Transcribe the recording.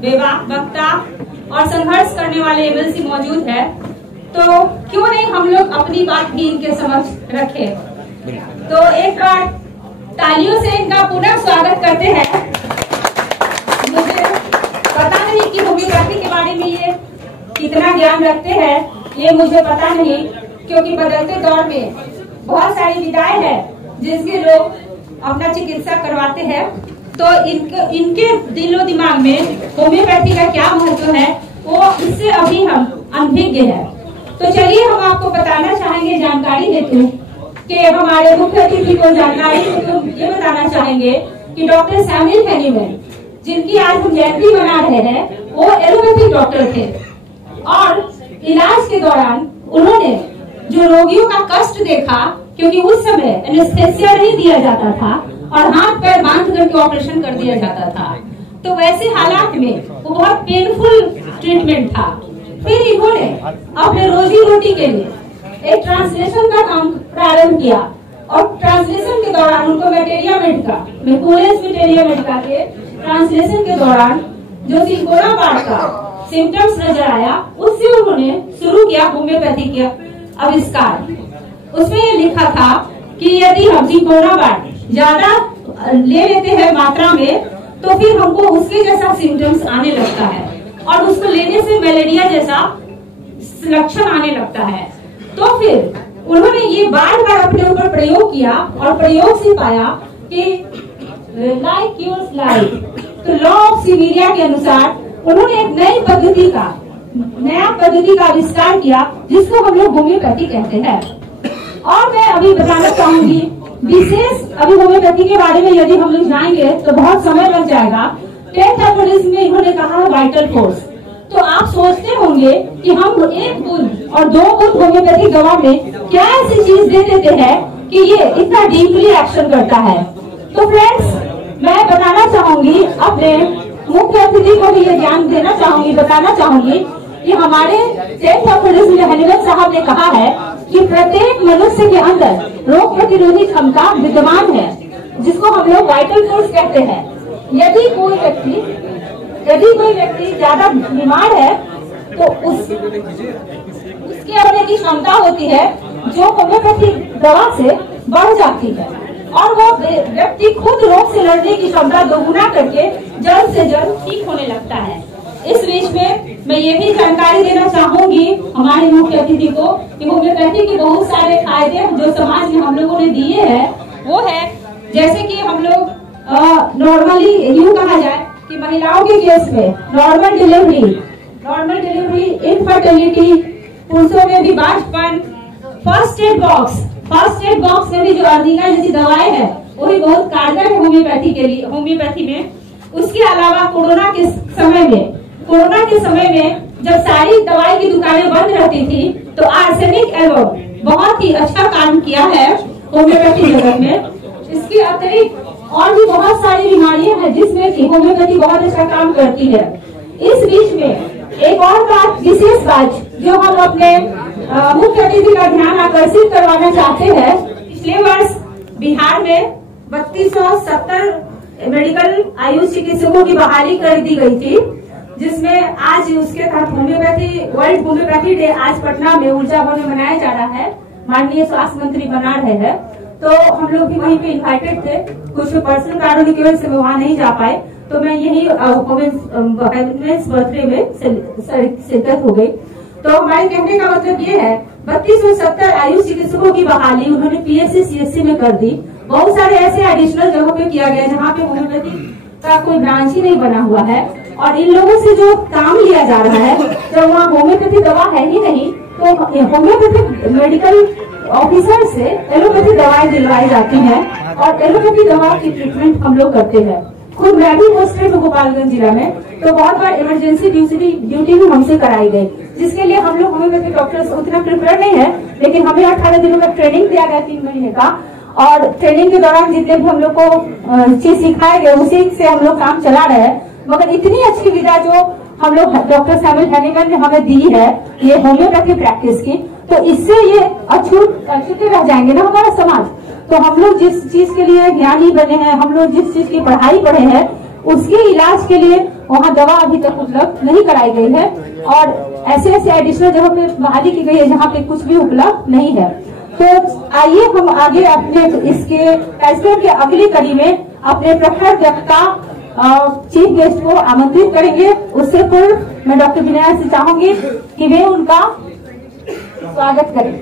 बेबाक वक्ता और संघर्ष करने वाले एमएलसी मौजूद है, तो क्यों नहीं हम लोग अपनी बात भी इनके समक्ष रखें। तो एक बार तालियों से इनका पुनः स्वागत करते हैं। मुझे पता नहीं कि होम्योपैथी के बारे में ये कितना ज्ञान रखते हैं, ये मुझे पता नहीं, क्योंकि बदलते दौर में बहुत सारी विधाएं हैं जिसके लोग अपना चिकित्सा करवाते हैं। तो इनके दिलो दिमाग में होम्योपैथी का क्या महत्व है वो इससे अभी हम अनभिज्ञ है। तो चलिए हम आपको बताना चाहेंगे जानकारी हेतु कि हमारे मुख्य अतिथि को जानकारी हेतु ये बताना चाहेंगे कि डॉक्टर सैमुअल हैनीमैन, जिनकी आज हम जयंती मना रहे हैं, वो एलोपैथिक डॉक्टर थे और इलाज के दौरान उन्होंने जो रोगियों का कष्ट देखा, क्योंकि उस समय एनेस्थेसिया नहीं दिया जाता था और हाथ पैर बांध करके ऑपरेशन कर दिया जाता था, तो वैसे हालात में वो बहुत पेनफुल ट्रीटमेंट था। फिर इन्होंने अपने रोजी रोटी के लिए एक ट्रांसलेशन का काम प्रारंभ किया और ट्रांसलेशन के दौरान उनको मैटेरिया मेडिका के ट्रांसलेशन के दौरान जो सिंकोना बाढ़ का सिम्टम्स नजर आया, उससे उन्होंने शुरू किया होम्योपैथी का आविष्कार। उसमें ये लिखा था कि यदि हम सिंकोना बाढ़ ज्यादा ले लेते हैं मात्रा में, तो फिर हमको उसके जैसा सिम्टम्स आने लगता है और उसको लेने से मलेरिया जैसा लक्षण आने लगता है। तो फिर उन्होंने ये बार बार अपने ऊपर प्रयोग किया और प्रयोग से पाया कि लाइक क्यूर्स लाइक, तो लॉ ऑफ सिविलिया के अनुसार उन्होंने एक नया पद्धति का आविष्कार किया जिसको हम लोग होम्योपैथी कहते हैं। और मैं अभी बताना चाहूंगी विशेष, अभी होम्योपैथी के बारे में यदि हम लोग जाएंगे तो बहुत समय लग जाएगा। 10th एफोरिज्म में इन्होंने कहा है वाइटल फोर्स। तो आप सोचते होंगे कि हम एक बूंद और 2 बूंद होम्योपैथिक दवा में क्या ऐसी चीज दे देते हैं कि ये इतना डीपली एक्शन करता है। तो फ्रेंड्स, मैं बताना चाहूंगी, अपने मुख्य अतिथि को भी ये ज्ञान देना चाहूंगी, बताना चाहूंगी कि हमारे 10th एफोरिज्म में हैनीमैन साहब ने कहा है कि प्रत्येक मनुष्य के अंदर रोग प्रतिरोधी क्षमता विद्यमान है, जिसको हम लोग वाइटल फोर्स कहते हैं। यदि कोई व्यक्ति ज्यादा बीमार है तो उसके अपने की क्षमता होती है जो होम्योपैथिक दवा से बढ़ जाती है और वो व्यक्ति खुद रोग से लड़ने की क्षमता दोगुना करके जल्द से जल्द ठीक होने लगता है। इस बीच में मैं ये भी जानकारी देना चाहूंगी हमारे मुख्य अतिथि को कि होम्योपैथी के बहुत सारे फायदे जो समाज में हम लोगों ने दिए हैं, वो है जैसे कि हम लोग नॉर्मली यूँ कहा जाए कि महिलाओं के केस में नॉर्मल डिलीवरी, इनफर्टिलिटी, पुरुषों में भी बांझपन, फर्स्ट एड बॉक्स में भी जो अर्निका जैसी दवाएं हैं वो भी बहुत कारगर है होम्योपैथी में। उसके अलावा कोरोना के समय में जब सारी दवाई की दुकानें बंद रहती थी तो आर्सेनिक एवं बहुत ही अच्छा काम किया है होम्योपैथी जगत में। इसके अतिरिक्त और भी बहुत सारी बीमारियां हैं जिसमें कि होम्योपैथी बहुत अच्छा काम करती है। इस बीच में एक और विशेष बात जो हम अपने मुख्य अतिथि का ध्यान आकर्षित करवाना चाहते हैं, पिछले वर्ष बिहार में 3270 मेडिकल आयुष चिकित्सकों की बहाली कर दी गई थी, जिसमें आज उसके तहत वर्ल्ड होम्योपैथी डे आज पटना में ऊर्जा भवन में मनाया जा रहा है। माननीय स्वास्थ्य मंत्री बना रहे हैं, तो हम लोग भी वहीं पे इन्वाइटेड थे। कुछ पर्सनल कारणों की वजह से वहाँ नहीं जा पाए, तो मैं यही वुमेन्स बर्थडे में शिरकत हो गई। तो हमारे कहने का मतलब ये है 3270 आयुष चिकित्सकों की बहाली उन्होंने PSC CSC में कर दी। बहुत सारे ऐसे एडिशनल जगहों पे किया गया जहाँ पे होम्योपैथी का कोई ब्रांच ही नहीं बना हुआ है और इन लोगों से जो काम लिया जा रहा है, जब वहाँ होम्योपैथी दवा है ही नहीं तो होम्योपैथिक मेडिकल ऑफिसर से एलोपैथी दवाएं दिलवाई जाती हैं और एलोपैथी दवा की ट्रीटमेंट हम लोग करते हैं। खुद मैं भी पोस्टेड हूँ गोपालगंज जिला में, तो बहुत बार इमरजेंसी ड्यूटी भी हमसे कराई गई, जिसके लिए हम लोग होम्योपैथिक डॉक्टर्स उतना प्रिपेयर नहीं है, लेकिन हमें 18 दिनों का ट्रेनिंग दिया गया 3 महीने का। और ट्रेनिंग के दौरान जितने भी हम लोग को चीज सिखाए गए उसी से हम लोग काम चला रहे हैं। मगर इतनी अच्छी विधा जो हम लोग डॉक्टर सैमुअल हैनीमैन ने हमें दी है ये होम्योपैथी प्रैक्टिस की, तो इससे ये अछूते रह जाएंगे ना हमारा समाज। तो हम लोग जिस चीज के लिए ज्ञानी बने हैं, हम लोग जिस चीज की पढ़ाई पढ़े हैं, उसके इलाज के लिए वहाँ दवा अभी तक उपलब्ध नहीं कराई गई है और ऐसे ऐसे एडिशनल जगह पे बहाली की गई है जहाँ पे कुछ भी उपलब्ध नहीं है। तो आइए हम आगे अपने इसके कार्यक्रम के अगली कड़ी में अपने प्रखर वक्ता चीफ गेस्ट को आमंत्रित करेंगे। उससे पूर्व मैं डॉक्टर विनय से चाहूंगी कि वे उनका स्वागत करें।